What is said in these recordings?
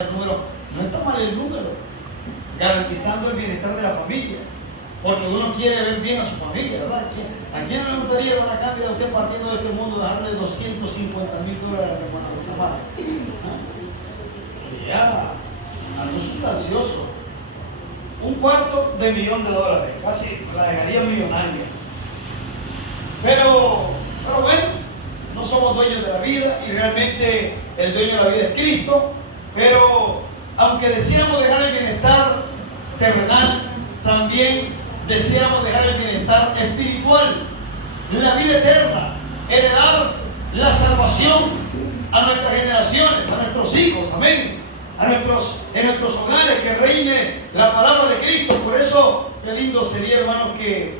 el número, no está mal el número, garantizando el bienestar de la familia, porque uno quiere ver bien a su familia, ¿verdad? ¿A quién le gustaría, hermana Cándida, usted partiendo de este mundo, darle $250,000 a la hermana Rosamara? Sería algo sustancioso. $250,000, casi la dejaría millonaria. Pero bueno, no somos dueños de la vida y realmente el dueño de la vida es Cristo. Pero aunque deseamos dejar el bienestar terrenal, también deseamos dejar el bienestar espiritual, la vida eterna, heredar la salvación a nuestras generaciones, a nuestros hijos, amén, en nuestros hogares, que reine la palabra de Cristo. Por eso, qué lindo sería, hermanos, que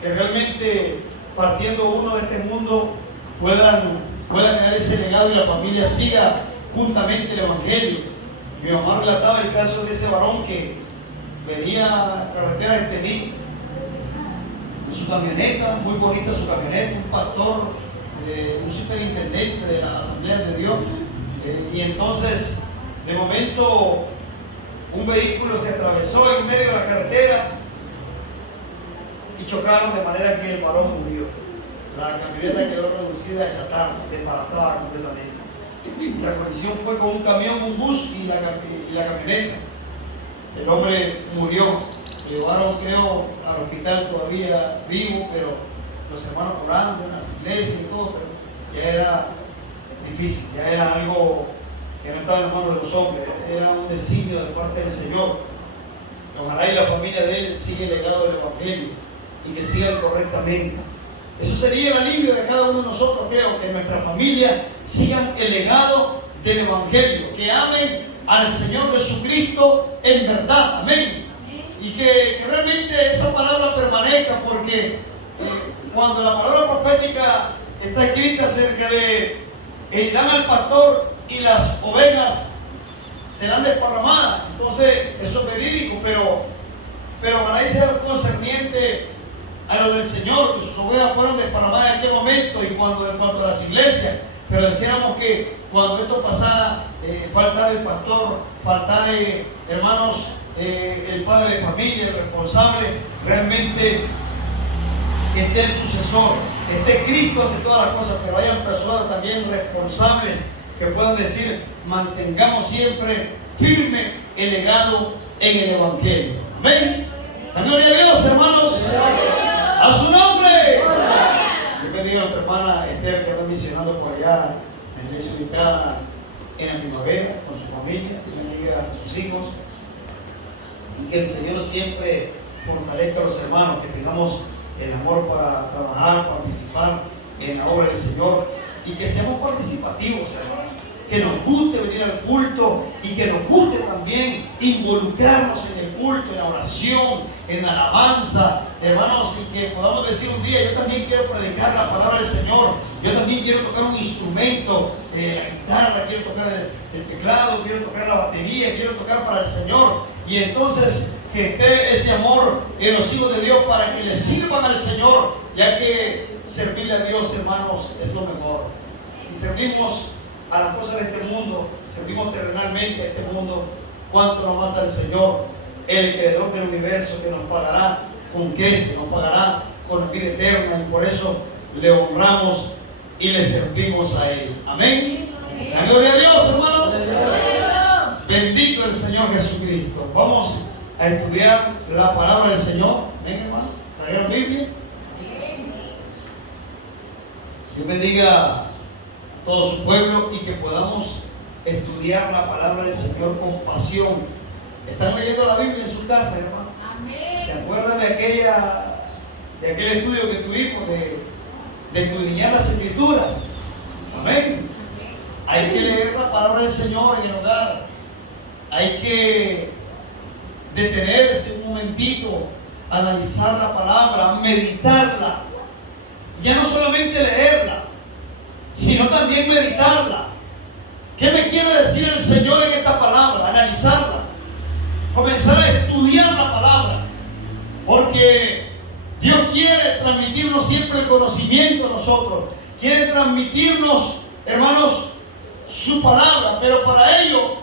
realmente partiendo uno de este mundo puedan dejar ese legado y la familia siga juntamente el Evangelio. Mi mamá relataba el caso de ese varón que venía carretera de Estelí en su camioneta, muy bonita su camioneta, un pastor, un superintendente de la Asamblea de Dios, y entonces de momento un vehículo se atravesó en medio de la carretera y chocaron de manera que el varón murió. La camioneta quedó reducida a chatarra, desbaratada completamente. La colisión fue con un camión, un bus y la camioneta. El hombre murió. Lo llevaron, creo, al hospital todavía vivo, pero los hermanos orando en las iglesias y todo, pero ya era difícil, ya era algo que no estaba en las manos de los hombres, era un designio de parte del Señor. Ojalá y la familia de él siga el legado del Evangelio y que sigan correctamente. Eso sería el alivio de cada uno de nosotros, creo, que nuestra familia sigan el legado del Evangelio, que amen al Señor Jesucristo en verdad, amén. Y que realmente esa palabra permanezca, porque cuando la palabra profética está escrita acerca de irán al pastor y las ovejas serán desparramadas, entonces eso es verídico, pero para ese concerniente a lo del Señor, que sus ovejas fueron desparramadas en aquel momento, y cuando en cuanto a las iglesias, pero decíamos que cuando esto pasara, faltar el pastor, faltar hermanos, el padre de familia, el responsable, realmente esté el sucesor, esté Cristo ante todas las cosas, pero hayan personas también responsables que puedan decir, mantengamos siempre firme el legado en el Evangelio. Amén. La gloria a Dios, hermanos. A su nombre. Yo bendiga a nuestra hermana Esther, que anda misionando por allá en la iglesia ubicada en la primavera con su familia. Dios bendiga a sus hijos y que el Señor siempre fortalezca a los hermanos, que tengamos el amor para trabajar, participar en la obra del Señor y que seamos participativos, hermanos. Que nos guste venir al culto y que nos guste también involucrarnos en el culto, en la oración, en la alabanza, hermanos, y que podamos decir un día, yo también quiero predicar la palabra del Señor, yo también quiero tocar un instrumento, la guitarra, quiero tocar el teclado, quiero tocar la batería, quiero tocar para el Señor, y entonces que esté ese amor en los hijos de Dios para que le sirvan al Señor, ya que servirle a Dios, hermanos, es lo mejor. Si servimos a las cosas de este mundo, servimos terrenalmente a este mundo, cuánto no más al Señor, el creador del universo, que nos pagará con creces, nos pagará con la vida eterna, y por eso le honramos y le servimos a Él. Amén. La gloria a Dios, hermanos. Bendito el Señor Jesucristo. Vamos a estudiar la palabra del Señor. Ven, hermano, ¿trajeron Biblia? Dios bendiga todo su pueblo y que podamos estudiar la palabra del Señor con pasión. ¿Están leyendo la Biblia en su casa, hermano? Amén. ¿Se acuerdan de aquel estudio que tuvimos de escudriñar las Escrituras? Amén. Hay que leer la palabra del Señor en el hogar. Hay que detenerse un momentito, analizar la palabra, meditarla. Ya no solamente leerla, sino también meditarla. ¿Qué me quiere decir el Señor en esta palabra? Analizarla, comenzar a estudiar la palabra, porque Dios quiere transmitirnos siempre el conocimiento a nosotros, quiere transmitirnos, hermanos, su palabra, pero para ello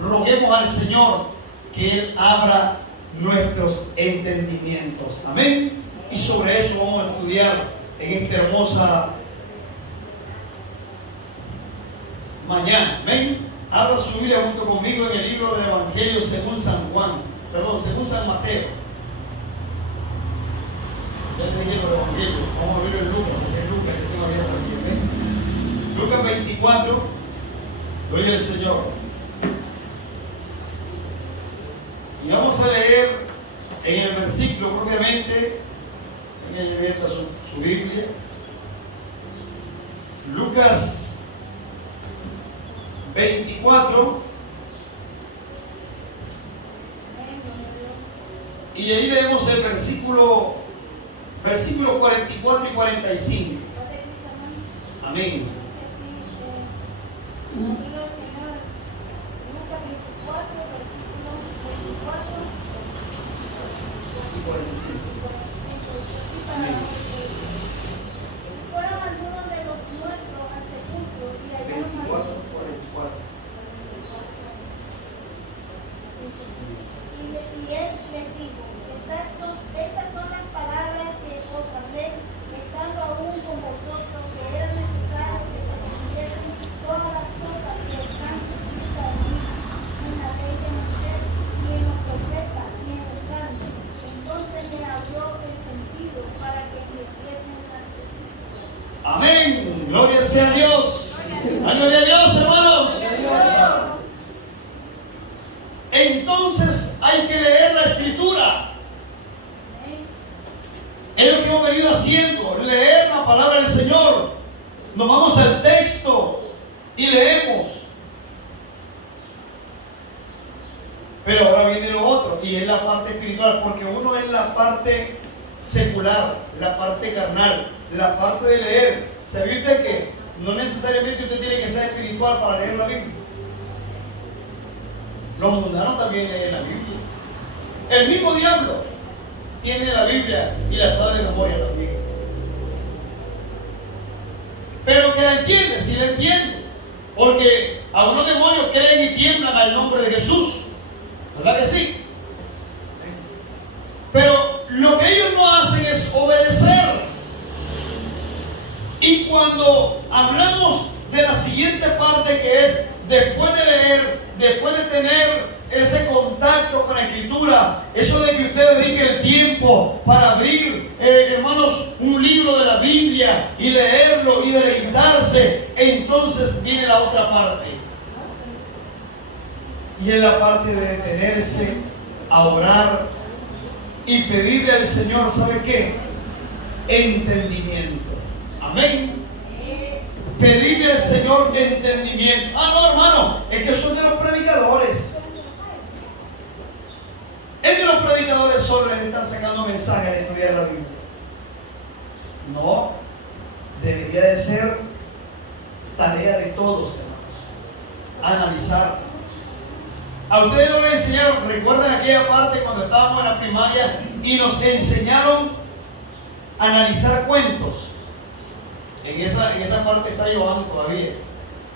roguemos al Señor que Él abra nuestros entendimientos. Amén. Y sobre eso vamos a estudiar en esta hermosa mañana. Amén. Abra su Biblia junto conmigo en el libro del Evangelio según según San Mateo. Ya les dije los evangelios. Vamos a verlo en Lucas, porque es Lucas que tengo abierto aquí. ¿Ven? Lucas 24. Gloria al Señor. Y vamos a leer en el versículo propiamente. Tenía abierta su Biblia. Lucas 24. Y ahí leemos el versículo 44 y 45. Amén. Y 45. Amén. Fueron algunos de los nuestros al sepulcro y hallaron 24, 44. Y él les dijo: estas son las palabras que os hablé, estando aún con vosotros, que era necesario que se cumpliesen todas las cosas que el santo escrita en la ley de Moisés, y en los profetas, y en los salmos. Entonces le abrió el sentido para que entendiesen las escrituras. Amén. Gloria sea a Dios. Gloria a Dios, hermanos. Entonces hay que leer la escritura. Es lo que hemos venido haciendo, leer la palabra del Señor. Nos vamos al texto y leemos. Pero ahora viene lo otro, y es la parte espiritual, porque uno es la parte secular, la parte carnal, la parte de leer. ¿Sabe usted que no necesariamente usted tiene que ser espiritual para leer la Biblia? Los mundanos también leen la Biblia. El mismo diablo tiene la Biblia y la sabe de memoria también. Pero que la entiende, si la entiende. Porque algunos demonios creen y tiemblan al nombre de Jesús. ¿Verdad que sí? Pero lo que ellos no hacen es obedecer. Y cuando hablamos de la siguiente parte, que es después de leer, después de tener ese contacto con la Escritura, eso de que usted dedique el tiempo para abrir, hermanos, un libro de la Biblia y leerlo y deleitarse, entonces viene la otra parte. Y es la parte de detenerse a orar y pedirle al Señor, ¿sabe qué? Entendimiento. Amén. Pedirle al Señor entendimiento. Ah, no, hermano, es que son de los predicadores. Es de los predicadores solo les están sacando mensajes al estudiar la Biblia. No, debería de ser tarea de todos, hermanos, analizar. A ustedes no les enseñaron, recuerdan aquella parte cuando estábamos en la primaria y nos enseñaron a analizar cuentos. En esa parte está Joan todavía,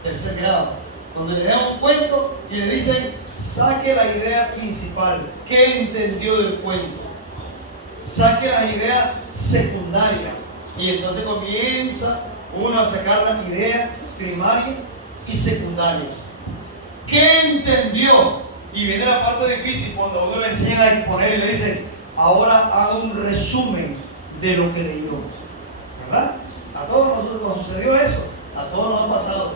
tercer grado, donde le dan un cuento y le dicen: saque la idea principal, ¿qué entendió del cuento? Saque las ideas secundarias. Y entonces comienza uno a sacar las ideas primarias y secundarias. ¿Qué entendió? Y viene la parte difícil cuando uno le enseña a exponer y le dicen: ahora haga un resumen de lo que leyó. ¿Verdad? A todos nos sucedió eso, a todos nos ha pasado.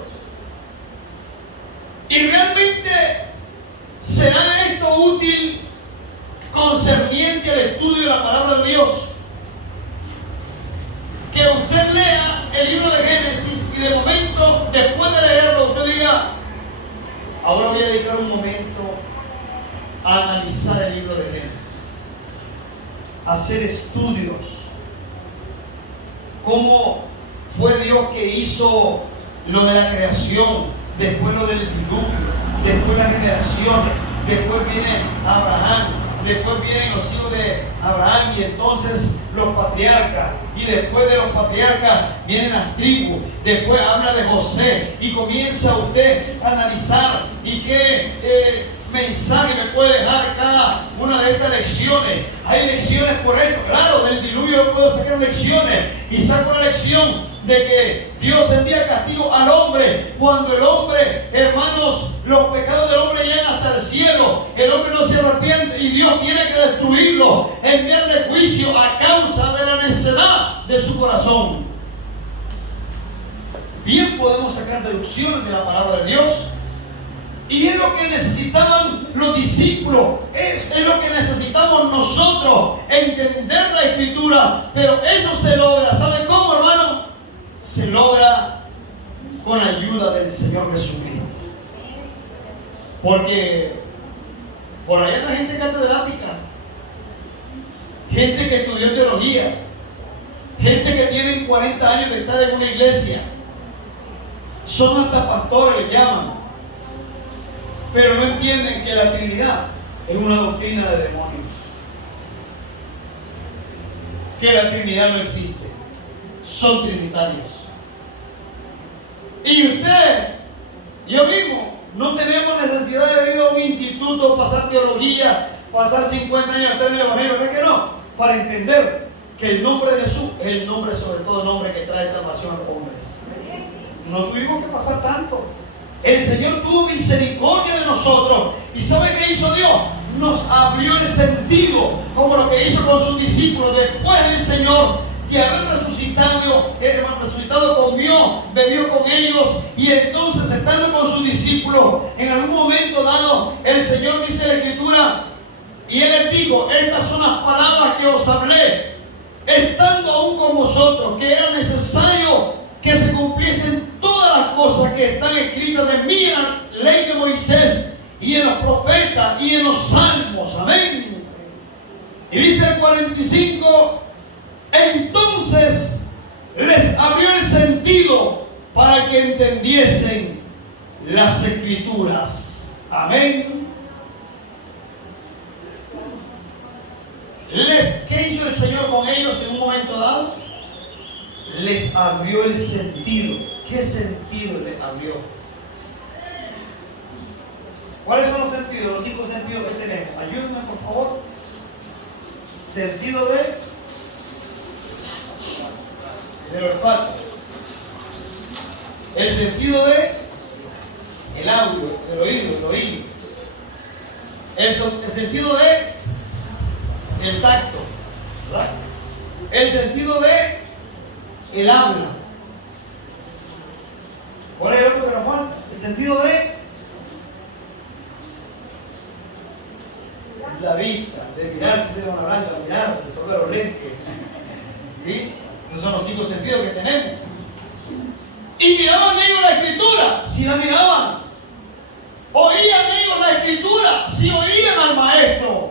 Y realmente será esto útil concerniente al estudio de la palabra de Dios. Que usted lea el libro de Génesis y de momento, después de leerlo, usted diga: ahora voy a dedicar un momento a analizar el libro de Génesis, a hacer estudios. ¿Cómo fue Dios que hizo lo de la creación? Después lo del diluvio, después las generaciones, después viene Abraham, después vienen los hijos de Abraham y entonces los patriarcas, y después de los patriarcas vienen las tribus, después habla de José y comienza usted a analizar y qué mensaje me puede dejar cada una de estas lecciones. Hay lecciones por esto, claro, del diluvio yo puedo sacar lecciones, y saco la lección de que Dios envía castigo al hombre cuando el hombre, hermanos, los pecados del hombre llegan hasta el cielo, el hombre no se arrepiente y Dios tiene que destruirlo, enviarle juicio a causa de la necedad de su corazón. Bien podemos sacar deducciones de la palabra de Dios. Y es lo que necesitaban los discípulos, es lo que necesitamos nosotros, entender la Escritura. Pero eso se logra, ¿sabe cómo, hermano? Se logra con la ayuda del Señor Jesucristo. Porque por allá hay gente catedrática, gente que estudió teología, gente que tiene 40 años de estar en una iglesia, son hasta pastores, le llaman. Pero no entienden que la Trinidad es una doctrina de demonios. Que la Trinidad no existe. Son trinitarios. Y usted, yo mismo, no tenemos necesidad de ir a un instituto, pasar teología, pasar 50 años en el Evangelio, ¿verdad que no? Para entender que el nombre de Jesús es el nombre, sobre todo nombre que trae salvación a los hombres. No tuvimos que pasar tanto. El Señor tuvo misericordia de nosotros. ¿Y sabe qué hizo Dios? Nos abrió el sentido, como lo que hizo con sus discípulos. Después del Señor de haber resucitado, comió, bebió con ellos, y entonces estando con sus discípulos, en algún momento dado, el Señor dice en la Escritura, y Él les dijo: estas son las palabras que os hablé, estando aún con vosotros, que era necesario que se cumpliesen todas las cosas que están escritas de mí en la ley de Moisés y en los profetas y en los salmos. Amén. Y dice el 45: entonces les abrió el sentido para que entendiesen las Escrituras. Amén. ¿Qué hizo el Señor con ellos en un momento dado? Les abrió el sentido. ¿Qué sentido les abrió? ¿Cuáles son los sentidos? Los 5 sentidos que tenemos. Ayúdenme, por favor. Sentido del olfato. El sentido el audio, del oído, el oído. El sentido el tacto, ¿verdad? El sentido el habla. ¿Cuál es el otro que nos falta? El sentido la vista, de mirar, que se da una blanca, mirar, se toca los lentes. ¿Sí? Esos son los 5 sentidos que tenemos. Y miraban ellos la Escritura, si la miraban. Oían ellos la Escritura, si oían al Maestro.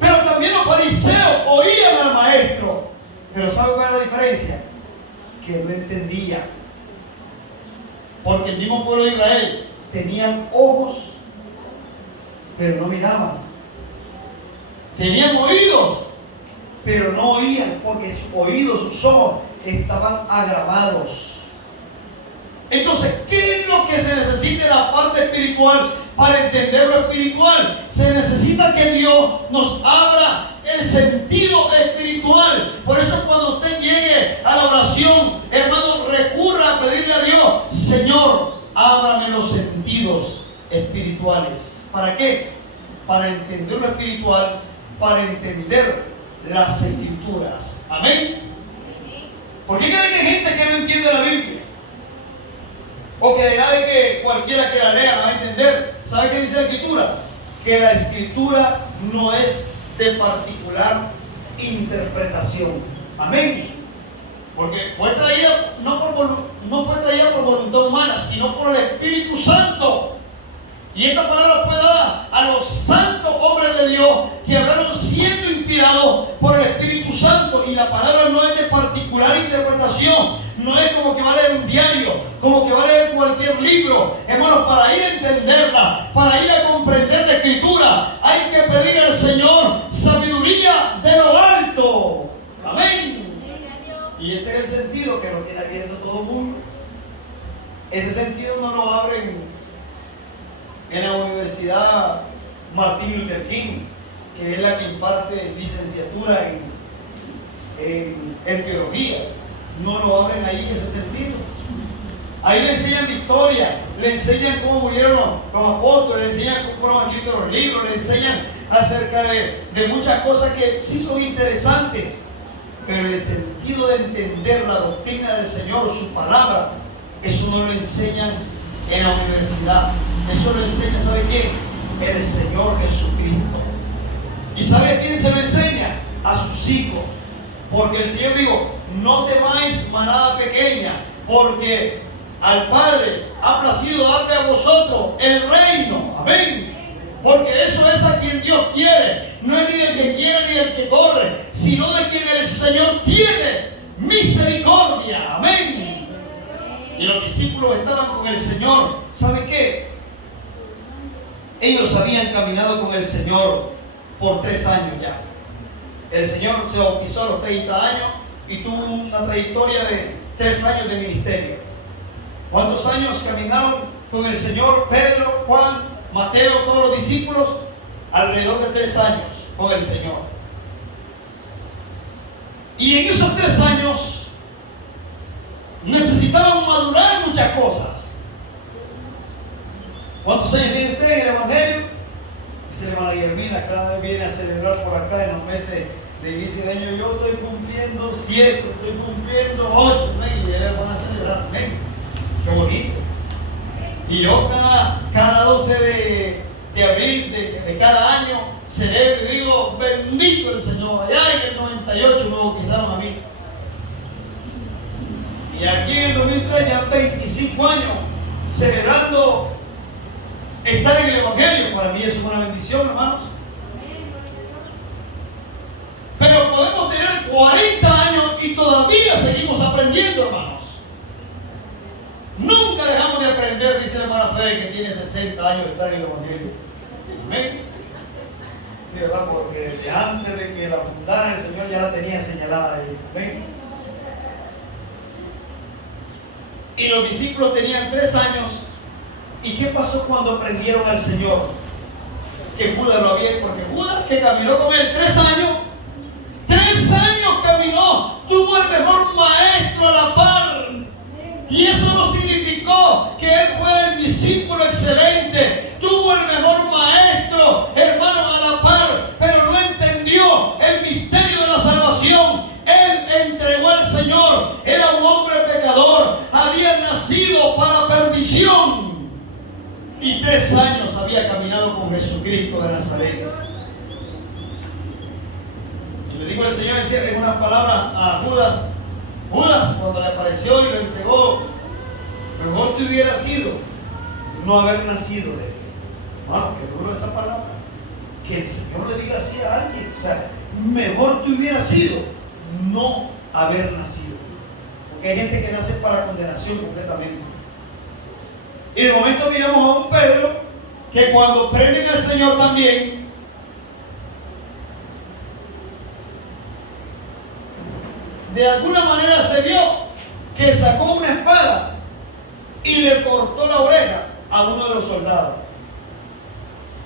Pero también los fariseos oían al Maestro. Pero ¿sabe cuál es la diferencia? Que no entendían. Porque el mismo pueblo de Israel tenían ojos, pero no miraban. Tenían oídos, pero no oían, porque sus oídos, sus ojos estaban agravados. Entonces, ¿qué es lo que se necesita en la parte espiritual para entender lo espiritual? Se necesita que Dios nos abra el sentido espiritual. Por eso cuando usted llegue a la oración, hermano, recurra a pedirle a Dios: Señor, ábrame los sentidos espirituales. ¿Para qué? Para entender lo espiritual, para entender las Escrituras. Amén. ¿Por qué creen que hay gente que no entiende la Biblia? O que dirá de que cualquiera que la lea la va a entender. ¿Sabe qué dice la Escritura? Que la Escritura no es de particular interpretación. Amén. Porque fue traída no fue traída por voluntad humana, sino por el Espíritu Santo. Y esta palabra fue dada a los santos hombres de Dios que hablaron siendo inspirados por el Espíritu Santo. Y la palabra no es de particular interpretación. No es como que va a leer un diario, como que va a leer cualquier libro. Hermanos, para ir a entenderla, para ir a comprender la Escritura, hay que pedir al Señor sabiduría de lo alto. Amén. Y ese es el sentido que no tiene abierto todo el mundo. Ese sentido no lo abren en la Universidad Martin Luther King, que es la que imparte licenciatura en teología. No lo abren ahí en ese sentido. Ahí le enseñan la historia, le enseñan cómo murieron los apóstoles, le enseñan cómo fueron escritos los libros, le enseñan acerca de muchas cosas que sí son interesantes, pero el sentido de entender la doctrina del Señor, su palabra, eso no lo enseñan en la universidad. Eso lo enseña, ¿sabe quién? El Señor Jesucristo. ¿Y sabe a quién se lo enseña? A sus hijos. Porque el Señor dijo: no temáis, manada pequeña, porque al Padre ha placido darle a vosotros el reino. Amén. Porque eso es a quien Dios quiere. No es ni el que quiere ni el que corre, sino de quien el Señor tiene misericordia. Amén. Y los discípulos estaban con el Señor. ¿Sabe qué? Ellos habían caminado con el Señor por 3 años ya. El Señor se bautizó a los 30 años y tuvo una trayectoria de 3 años de ministerio. ¿Cuántos años caminaron con el Señor? Pedro, Juan, Mateo, todos los discípulos, alrededor de 3 años con el Señor. Y en esos 3 años necesitaban madurar muchas cosas. ¿Cuántos años tiene usted en el Evangelio? Dice la hermana Guillermina, cada vez viene a celebrar por acá en los meses de inicio de año. Yo estoy cumpliendo 7, estoy cumpliendo 8, y ellos van a celebrar, qué bonito. Y yo cada 12 de abril de cada año celebro y digo: bendito el Señor. Allá en el 98 me bautizaron a mí. Y aquí en el 2003 ya 25 años celebrando estar en el Evangelio. Para mí eso es una bendición, hermanos. Pero podemos tener 40 años y todavía seguimos aprendiendo, hermanos. Nunca dejamos de aprender, dice la hermana Fe, que tiene 60 años de estar en el Evangelio. Amén. Sí, ¿verdad? Porque desde antes de que la fundaran, el Señor ya la tenía señalada ahí. Amén. Y los discípulos tenían 3 años. ¿Y qué pasó cuando aprendieron al Señor? Que Judas lo había, porque Judas, que caminó con él 3 años, 3 años caminó, tuvo el mejor maestro a la par. Y eso no significó que él fue el discípulo excelente, tuvo el mejor maestro, hermano, a la par, pero no entendió el misterio de la salvación. Él entregó al Señor, era un hombre pecador, había nacido para perdición. Y 3 años había caminado con Jesucristo de Nazaret. Y le dijo el Señor en una palabra a Judas: Judas, cuando le apareció y lo entregó, mejor te hubiera sido no haber nacido, le dice. Hermano, qué duro esa palabra. Que el Señor le diga así a alguien. O sea, mejor te hubiera sido no haber nacido. Porque hay gente que nace para condenación completamente. Y de momento miramos a un Pedro que cuando prenden al Señor también, de alguna manera se vio que sacó una espada y le cortó la oreja a uno de los soldados.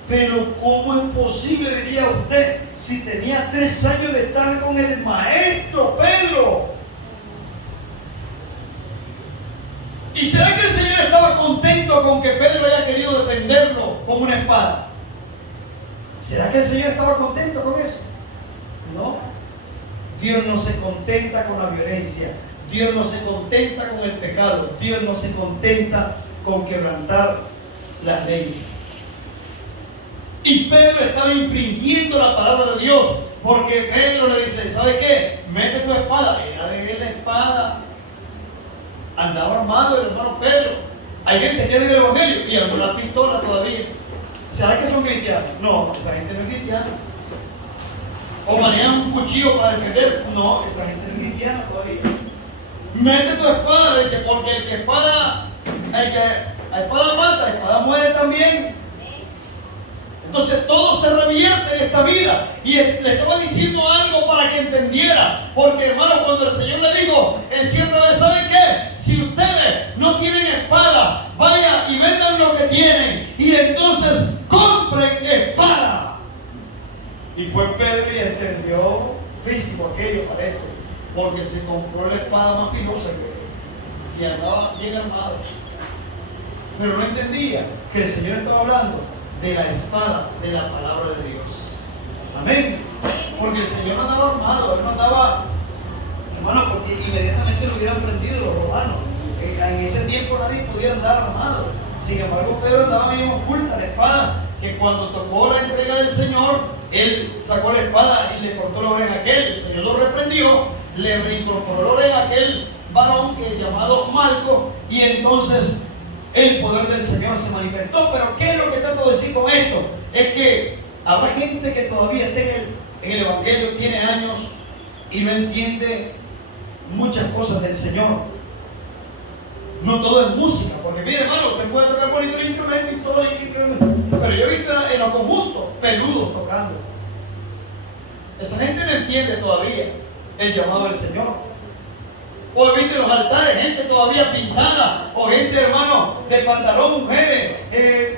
Pero ¿cómo es posible, diría usted, si tenía 3 años de estar con el maestro Pedro? ¿Y será que el Señor estaba contento con que Pedro haya querido defenderlo con una espada? ¿Será que el Señor estaba contento con eso? No. Dios no se contenta con la violencia. Dios no se contenta con el pecado. Dios no se contenta con quebrantar las leyes. Y Pedro estaba infringiendo la palabra de Dios, porque Pedro le dice: ¿sabe qué? Mete tu espada. Era de él la espada. Andaba armado el hermano Pedro. Hay gente que viene del Evangelio y alguna pistola todavía. ¿Será que son cristianos? No, esa gente no es cristiana. ¿O manejan un cuchillo para defenderse? No, esa gente no es cristiana todavía. Mete tu espada, dice, porque el que a espada mata, a espada muere también. Entonces todo se revierte en esta vida. Y le estaba diciendo algo para que entendiera. Porque hermano, cuando el Señor le dijo en cierta vez, ¿saben qué? Si ustedes no tienen espada, vaya y vendan lo que tienen. Y entonces compren espada. Y fue Pedro y entendió físico aquello, parece. Porque se compró la espada más filosa y andaba bien armado. Pero no entendía que el Señor estaba hablando de la espada de la palabra de Dios. Amén. Porque el Señor no andaba armado, Él no andaba, hermano, porque inmediatamente lo hubieran prendido los romanos. En ese tiempo nadie podía andar armado. Sin embargo, Pedro andaba bien oculta la espada, que cuando tocó la entrega del Señor, él sacó la espada y le cortó la oreja a aquel. El Señor lo reprendió, le reincorporó la oreja a aquel varón que es llamado Malco, y entonces el poder del Señor se manifestó. Pero ¿qué es lo que trato de decir con esto? Es que habrá gente que todavía está en el Evangelio, tiene años y no entiende muchas cosas del Señor. No todo es música, porque mire hermano, usted puede tocar bonito el instrumento y todo, pero yo he visto en los conjuntos peludos tocando. Esa gente no entiende todavía el llamado del Señor. O he visto en los altares gente todavía pintada, o gente, hermano, de pantalón, mujeres,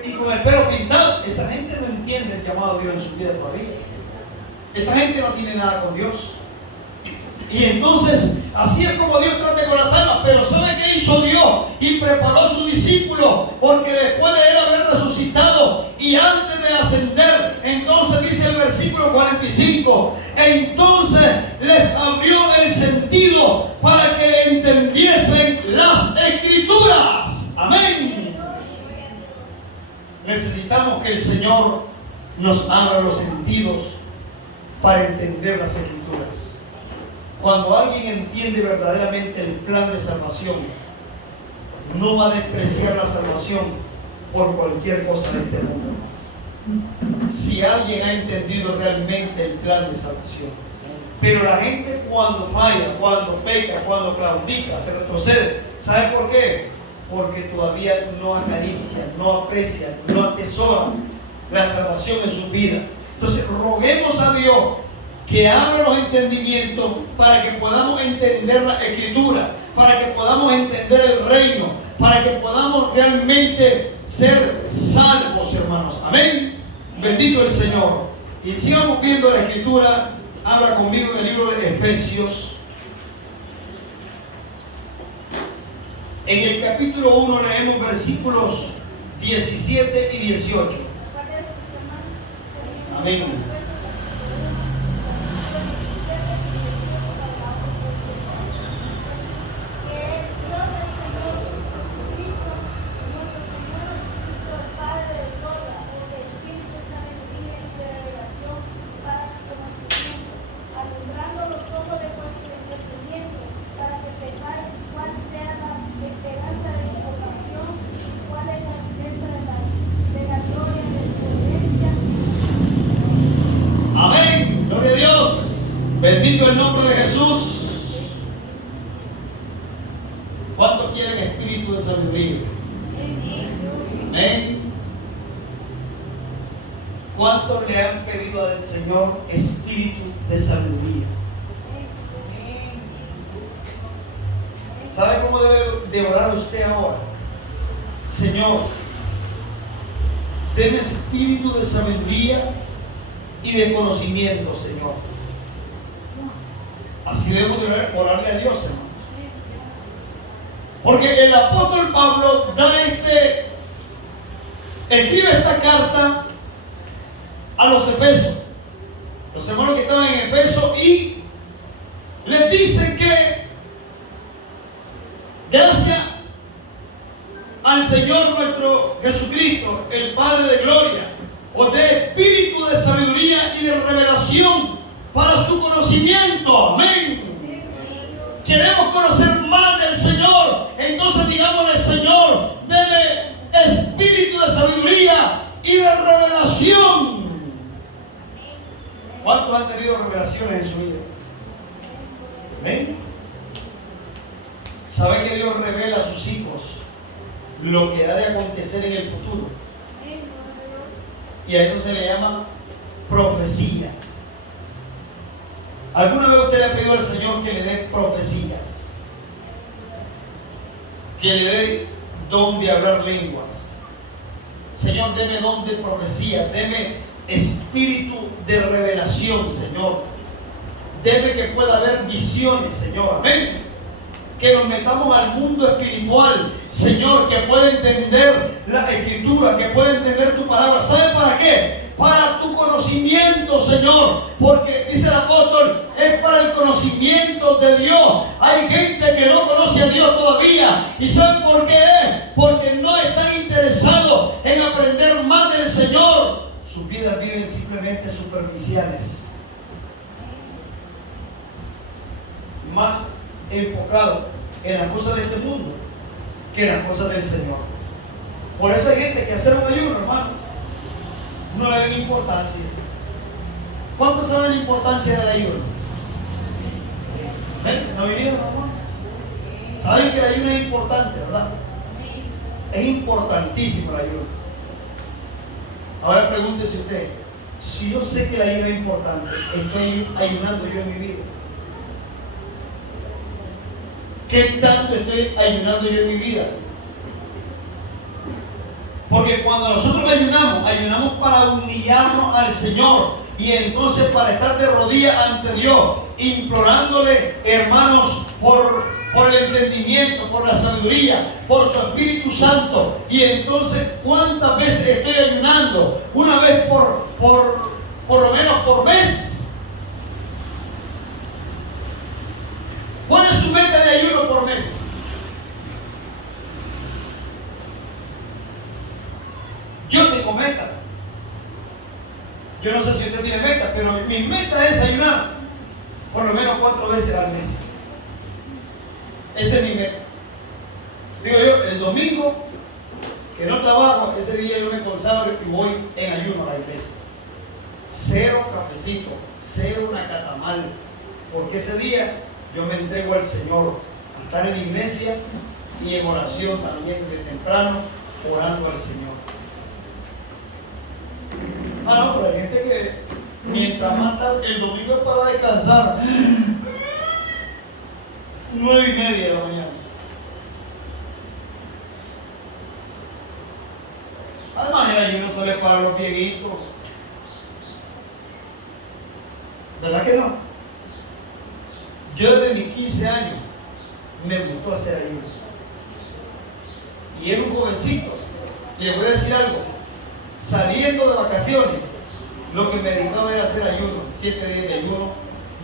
y con el pelo pintado. Esa gente no entiende el llamado de Dios en su vida todavía. Esa gente no tiene nada con Dios. Y entonces, así es como Dios trata con las almas. Pero ¿sabe qué hizo Dios? Y preparó a sus discípulos, porque después de Él haber resucitado y antes de ascender, entonces dice el versículo 45, entonces les abrió el sentido para que entendiesen las Escrituras. Amén. Necesitamos que el Señor nos abra los sentidos para entender las Escrituras. Cuando alguien entiende verdaderamente el plan de salvación, no va a despreciar la salvación por cualquier cosa de este mundo. Si alguien ha entendido realmente el plan de salvación. Pero la gente cuando falla, cuando peca, cuando claudica, se retrocede. ¿Sabe por qué? Porque todavía no acaricia, no aprecia, no atesora la salvación en su vida. Entonces roguemos a Dios que abra los entendimientos para que podamos entender la Escritura, para que podamos entender el reino, para que podamos realmente ser salvos, hermanos. Amén. Bendito el Señor. Y sigamos viendo la Escritura. Habla conmigo en el libro de Efesios. En el capítulo 1 leemos versículos 17 y 18. Amén. Bendito el nombre de Jesús. ¿Cuántos quieren espíritu de sabiduría? Amén. ¿Cuántos le han pedido al Señor espíritu de sabiduría? ¿Sabe cómo debe de orar usted ahora? Señor, deme espíritu de sabiduría y de conocimiento, Señor. Así debemos de orarle a Dios, hermano. Porque el apóstol Pablo escribe esta carta a los Efesios, los hermanos que estaban en Efeso, y les dice que gracias al Señor nuestro Jesucristo, el Padre de gloria, os dé espíritu de sabiduría y de revelación para su conocimiento. Amén. Queremos conocer más del Señor. Entonces digámosle: Señor, deme espíritu de sabiduría y de revelación. ¿Cuántos han tenido revelaciones en su vida? Amén. ¿Sabe que Dios revela a sus hijos lo que ha de acontecer en el futuro? Y a eso se le llama profecía. ¿Alguna vez usted le ha pedido al Señor que le dé profecías? Que le dé don de hablar lenguas. Señor, deme don de profecía, deme espíritu de revelación, Señor. Deme que pueda haber visiones, Señor. Amén. Que nos metamos al mundo espiritual, Señor, que pueda entender la Escritura, que pueda entender tu palabra. ¿Sabe para qué? Para tu conocimiento, Señor. Porque dice el apóstol, es para el conocimiento de Dios. Hay gente que no conoce a Dios todavía. ¿Y saben por qué es? Porque no están interesados en aprender más del Señor. Sus vidas viven simplemente superficiales, más enfocado en las cosas de este mundo que en las cosas del Señor. Por eso hay gente que hacer un ayuno, hermano, no le ven importancia. ¿Cuántos saben la importancia del ayuno? ¿Ven? ¿No vinieron, hermano? Saben que el ayuno es importante, ¿verdad? Es importantísimo el ayuno. Ahora pregúntese usted, si yo sé que el ayuno es importante, ¿estoy ayunando yo en mi vida? ¿Qué tanto estoy ayunando yo en mi vida? Porque cuando nosotros ayunamos para humillarnos al Señor y entonces para estar de rodillas ante Dios, implorándole, hermanos, por el entendimiento, por la sabiduría, por su Espíritu Santo. Y entonces, ¿cuántas veces estoy ayunando? Una vez por lo menos por mes. ¿Cuál es su meta de ayuno por mes? Yo tengo meta. Yo no sé si usted tiene meta, pero mi meta es ayunar por lo menos 4 veces al mes. Esa es mi meta. Digo yo, el domingo que no trabajo, ese día yo me consagro y voy en ayuno a la iglesia. 0 cafecito, 0 nacatamal, porque ese día yo me entrego al Señor a estar en la iglesia y en oración también desde temprano, orando al Señor. No, pero hay gente que mientras más tarde, el domingo es para descansar. 9:30 de la mañana. Además el ayuno solo es para los viejitos. ¿Verdad que no? Yo desde mis 15 años me gustó hacer ayuno. Y era un jovencito. Y le voy a decir algo. Saliendo de vacaciones, lo que me dedicaba era hacer ayuno. 7 días de ayuno,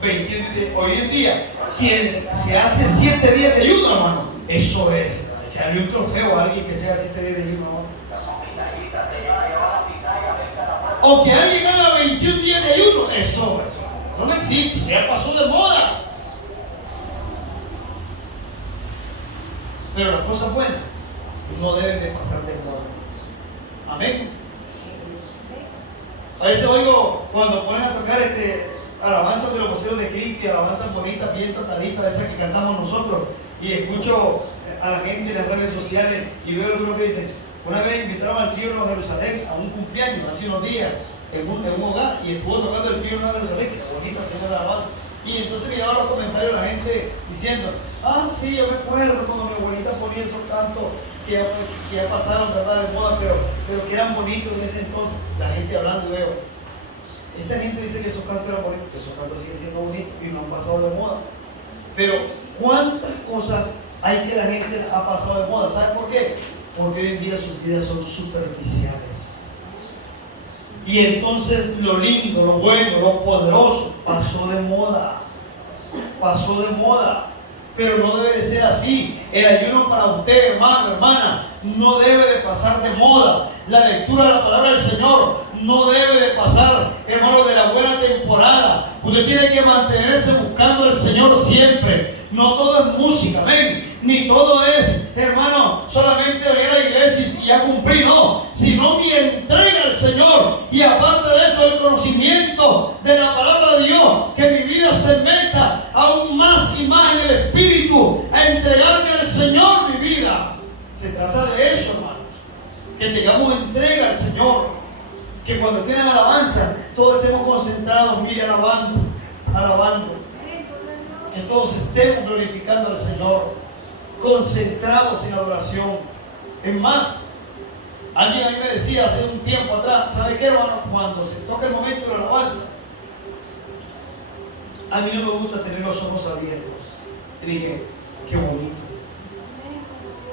21 días. Hoy en día, quien se hace 7 días de ayuno, hermano, eso es. Hay que darle un trofeo a alguien que se haga 7 días de ayuno, ¿no? O que alguien haga 21 días de ayuno, eso no existe, ya pasó de moda. Pero las cosas buenas no deben de pasar de moda. Amén. A veces oigo cuando ponen a tocar alabanzas de los voceros de Cristo y alabanzas bonitas, bien tocaditas, esas que cantamos nosotros, y escucho a la gente en las redes sociales y veo algunos que dicen, una vez invitaron al trío Nueva Jerusalén a un cumpleaños hace unos días en un hogar y estuvo tocando el trío Nueva Jerusalén, que bonita señora alabanza. Y entonces me llevaron los comentarios la gente diciendo, sí, yo me acuerdo cuando mi abuelita ponía esos cantos que ya pasaron, ¿verdad?, de moda, pero que eran bonitos en ese entonces. La gente hablando, veo, esta gente dice que esos cantos eran bonitos, que esos cantos siguen siendo bonitos y no han pasado de moda. Pero ¿cuántas cosas hay que la gente ha pasado de moda? ¿Sabe por qué? Porque hoy en día sus vidas son superficiales. Y entonces lo lindo, lo bueno, lo poderoso pasó de moda. Pasó de moda. Pero no debe de ser así. El ayuno para usted, hermano, hermana, no debe de pasar de moda. La lectura de la palabra del Señor no debe de pasar, hermano, de la buena temporada. Usted tiene que mantenerse buscando al Señor siempre. No todo es música, amén. Ni todo es, hermano, solamente venir a la iglesia y ya cumplir, no. Sino mi entrega al Señor. Y aparte de eso, el conocimiento de la palabra de Dios. Que mi vida se meta aún más y más en el Espíritu. A entregarme al Señor mi vida. Se trata de eso, hermanos. Que tengamos entrega al Señor. que cuando tienen alabanza, todos estemos concentrados, mire, alabando, alabando. Que todos estemos glorificando al Señor, concentrados en adoración. Es más, alguien a mí me decía hace un tiempo atrás, ¿sabe qué, hermano? Cuando se toca el momento de la alabanza, a mí no me gusta tener los ojos abiertos. Y dije, qué bonito.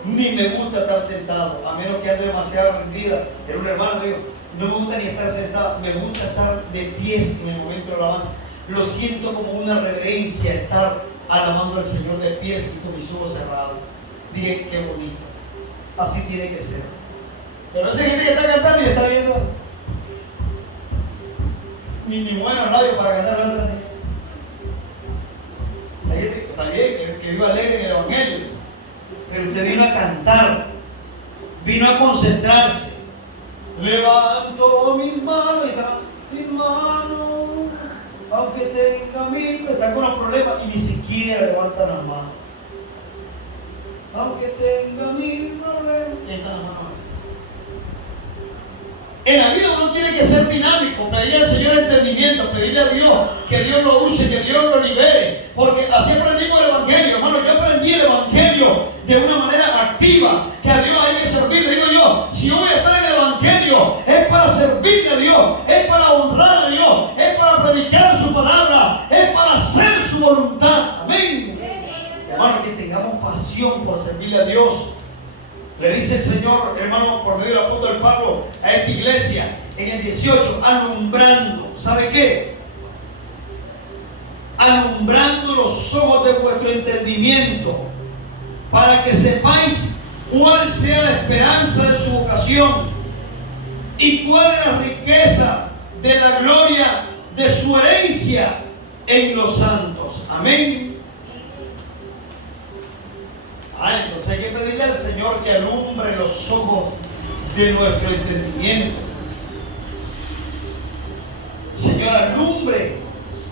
Ni me gusta estar sentado, a menos que ande demasiado rendida. Era un hermano, digo, no me gusta ni estar sentado, me gusta estar de pies en el momento de la alabanza. Lo siento como una reverencia estar alabando al Señor de pies y con mis ojos cerrados. Dije, qué bonito. Así tiene que ser. Pero esa gente que está cantando y está viendo ni buenos labios para cantar. Hay gente que está bien, que viva alegre en el Evangelio. Pero usted vino a cantar, vino a concentrarse. Levanto mis manos y está, mis manos, aunque tenga mil, están con los problemas y ni siquiera levantan las manos. Aunque tenga mil problemas, y ahí están las manos así. En la vida uno tiene que ser dinámico, pedirle al Señor entendimiento, pedirle a Dios que Dios lo use, que Dios lo libere, porque así aprendimos el Evangelio, hermano. Yo aprendí el Evangelio de una manera activa, que a Dios hay que servirle. Digo yo, si yo voy a estar en el Evangelio, es para servirle a Dios, es para honrar a Dios, es para predicar su palabra, es para hacer su voluntad. Amén. Hermano, que tengamos pasión por servirle a Dios. Le dice el Señor, hermano, por medio del apóstol Pablo, a esta iglesia, en el 18, alumbrando, ¿sabe qué? Alumbrando los ojos de vuestro entendimiento, para que sepáis cuál sea la esperanza de su vocación y cuál es la riqueza de la gloria de su herencia en los santos. Amén. Entonces hay que pedirle al Señor que alumbre los ojos de nuestro entendimiento. Señor, alumbre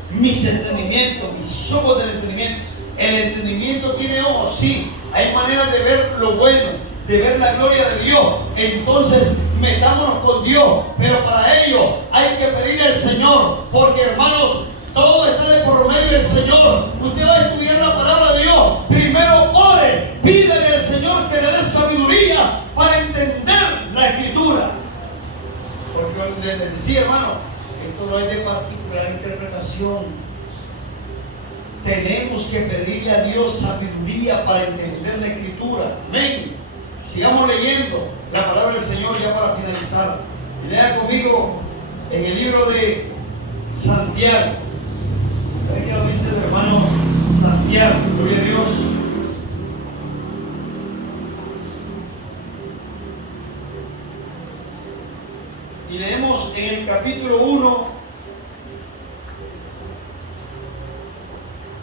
mis entendimientos, mis ojos del entendimiento. El entendimiento tiene ojos, sí. Hay maneras de ver lo bueno, de ver la gloria de Dios. Entonces metámonos con Dios, pero para ello hay que pedirle al Señor, porque hermanos, todo está de por medio del Señor. Usted va a estudiar la palabra de Dios. Primero ore, pídele al Señor que le dé sabiduría para entender la Escritura. Porque les decía, hermano, esto no es de particular interpretación. Tenemos que pedirle a Dios sabiduría para entender la Escritura. Amén. Sigamos leyendo la palabra del Señor ya para finalizar. Y lea conmigo en el libro de Santiago. ¿Sabe qué lo dice el hermano Santiago? Gloria a Dios. Y leemos en el capítulo 1,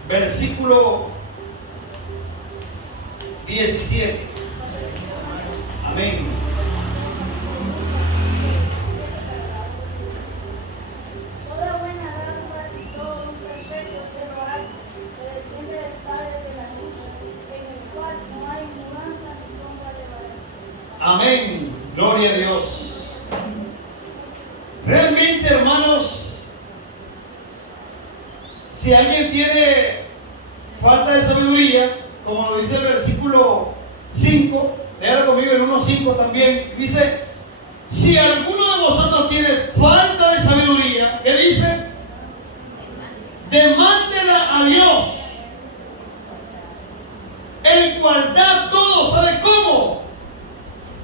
versículo 17. Amén. Toda buena dádiva y todo un perfecto de lo alto, que desciende del Padre de la luz, en el cual no hay mudanza ni sombra de variación. Amén. Gloria a Dios. Realmente, hermanos, si alguien tiene falta de sabiduría, como lo dice el versículo 5, léalo conmigo en 1:5 también, dice: si alguno de vosotros tiene falta de sabiduría, ¿qué dice? Demándela a Dios, el cual da todo, ¿sabe cómo?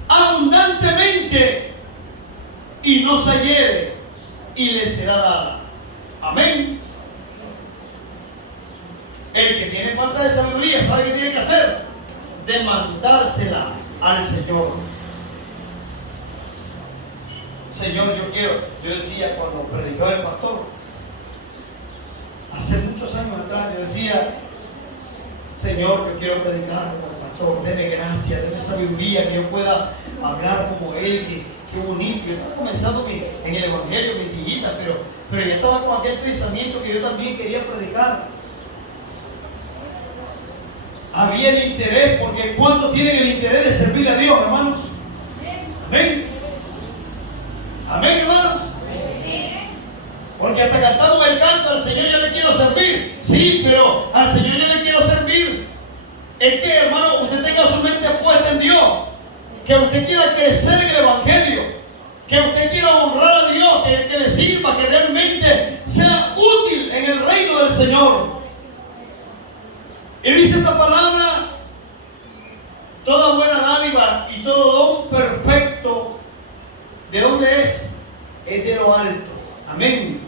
Abundantemente, y no se hiere, y le será dada. Amén. El que tiene falta de sabiduría, ¿sabe qué tiene que hacer? Demandársela al Señor. Señor, yo decía cuando predicaba el pastor, hace muchos años atrás, yo decía: Señor, yo quiero predicar como el pastor, deme gracia, deme sabiduría, que yo pueda hablar como él, qué bonito. Yo estaba comenzando en el Evangelio, mis higuitas, pero ya estaba con aquel pensamiento que yo también quería predicar. Había el interés, porque ¿cuántos tienen el interés de servir a Dios, hermanos? Amén. Amén, hermanos. Porque hasta cantamos el canto, al Señor ya le quiero servir. Sí, pero al Señor ya le quiero servir. Es que, hermano, usted tenga su mente puesta en Dios. Que usted quiera crecer en el Evangelio. Que usted quiera honrar a Dios. Que le sirva, que realmente sea útil en el reino del Señor. Y dice esta palabra: toda buena dádiva y todo don perfecto, ¿de dónde es? Es de lo alto. Amén.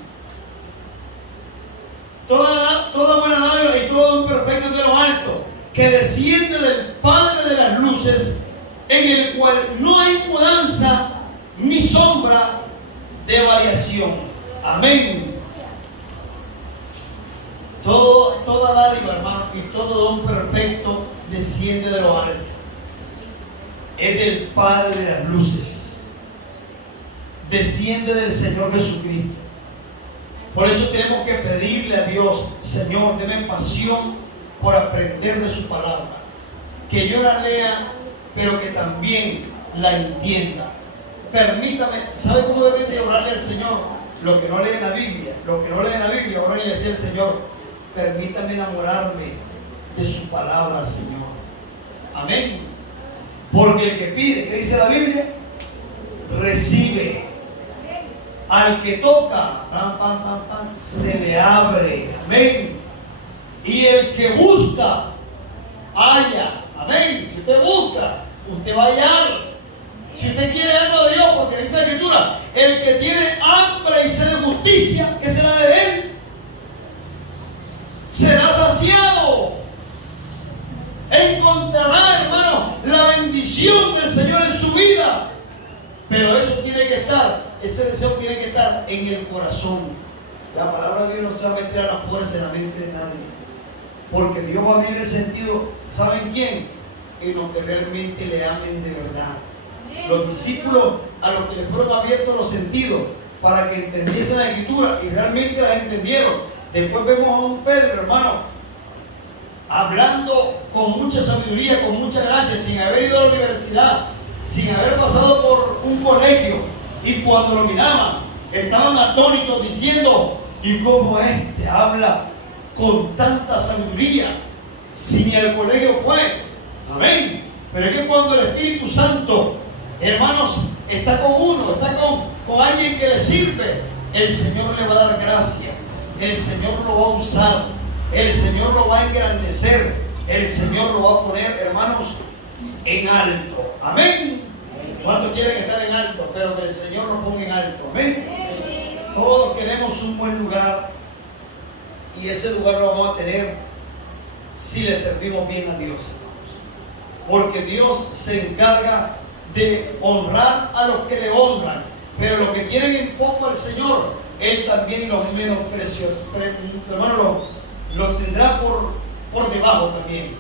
Toda buena dádiva y todo don perfecto es de lo alto, que desciende del Padre de las luces, en el cual no hay mudanza ni sombra de variación. Amén. Toda dádiva, hermano, y todo don perfecto desciende de lo alto. Es del Padre de las luces. Desciende del Señor Jesucristo. Por eso tenemos que pedirle a Dios: Señor, deme pasión por aprender de su palabra. Que yo la lea, pero que también la entienda. Permítame, ¿sabe cómo deben de orarle al Señor? Los que no leen la Biblia, oren y le decir al Señor: permítame enamorarme de su palabra, Señor. Amén. Porque el que pide, ¿qué dice la Biblia? Recibe. Al que toca, se le abre. Amén. Y el que busca, halla. Amén. Si usted busca, usted va a hallar. Si usted quiere algo de Dios, porque dice la Escritura: el que tiene hambre y sed de justicia, ¿qué será de él? Será saciado. Encontrará, hermano, la bendición del Señor en su vida. Pero eso tiene que estar, ese deseo tiene que estar en el corazón. La palabra de Dios no se va a meter a la fuerza en la mente de nadie. Porque Dios va a abrir el sentido, ¿saben quién? En los que realmente le amen de verdad. Los discípulos, a los que les fueron abiertos los sentidos para que entendiesen la Escritura, y realmente las entendieron. Después vemos a un Pedro, hermano, hablando con mucha sabiduría, con mucha gracia, sin haber ido a la universidad, sin haber pasado por un colegio. Y cuando lo miraban, estaban atónitos diciendo: ¿y cómo este habla con tanta sabiduría si ni al colegio fue? Amén. Pero es que cuando el Espíritu Santo, hermanos, está con uno, está con alguien que le sirve, el Señor le va a dar gracia, el Señor lo va a usar, el Señor lo va a engrandecer, el Señor lo va a poner, hermanos, en alto. Amén. ¿Cuántos quieren estar en alto? Pero que el Señor lo ponga en alto. Amén. Todos queremos un buen lugar, y ese lugar lo vamos a tener si le servimos bien a Dios, hermanos. Porque Dios se encarga de honrar a los que le honran, pero los que tienen en poco al Señor, Él también los menosprecia, hermano, los tendrá por debajo también,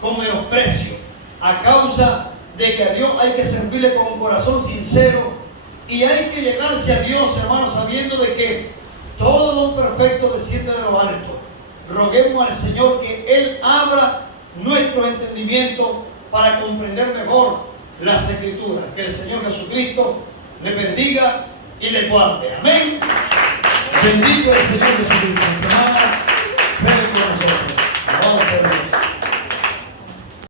con menosprecio, a causa de que a Dios hay que servirle con un corazón sincero, y hay que llegarse a Dios, hermanos, sabiendo de que todo don perfecto desciende de lo alto. Roguemos al Señor que Él abra nuestro entendimiento para comprender mejor las Escrituras. Que el Señor Jesucristo le bendiga y le guarde. Amén. Bendito el Señor Jesucristo. Hermana, ven con nosotros. Vamos a hacer